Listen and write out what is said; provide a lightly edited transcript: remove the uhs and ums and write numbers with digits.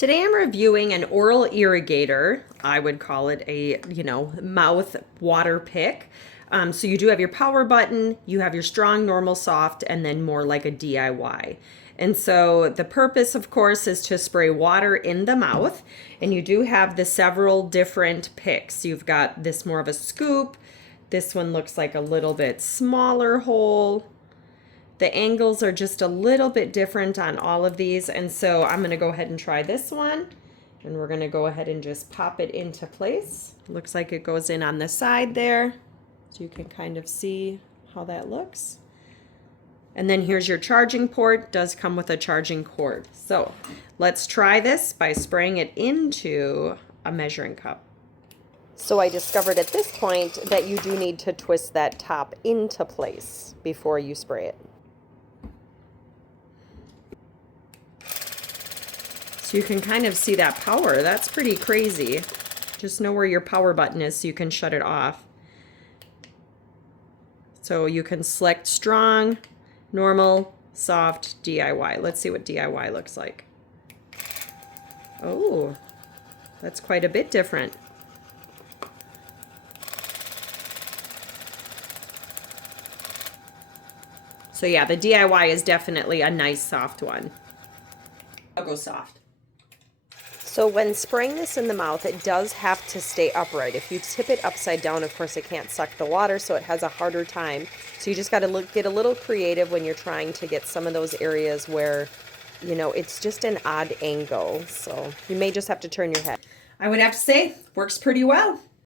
Today I'm reviewing an oral irrigator. I would call it a, mouth water pick. So you do have your power button, you have your strong, normal, soft, and then more like a DIY. And so the purpose, of course, is to spray water in the mouth. And you do have the several different picks. You've got this more of a scoop. This one looks like a little bit smaller hole. The angles are just a little bit different on all of these, and so I'm going to go ahead and try this one, and we're going to go ahead and just pop it into place. Looks like it goes in on the side there, so you can kind of see how that looks. And then here's your charging port. It does come with a charging cord. So let's try this by spraying it into a measuring cup. So I discovered at this point that you do need to twist that top into place before you spray it. So you can kind of see that power. That's pretty crazy. Just know where your power button is so you can shut it off. So you can select strong, normal, soft, DIY. Let's see what DIY looks like. Oh, that's quite a bit different. So yeah, the DIY is definitely a nice soft one. I'll go soft. So when spraying this in the mouth, it does have to stay upright. If you tip it upside down, of course, it can't suck the water, so it has a harder time. So you just got to get a little creative when you're trying to get some of those areas where, it's just an odd angle. So you may just have to turn your head. I would have to say, works pretty well.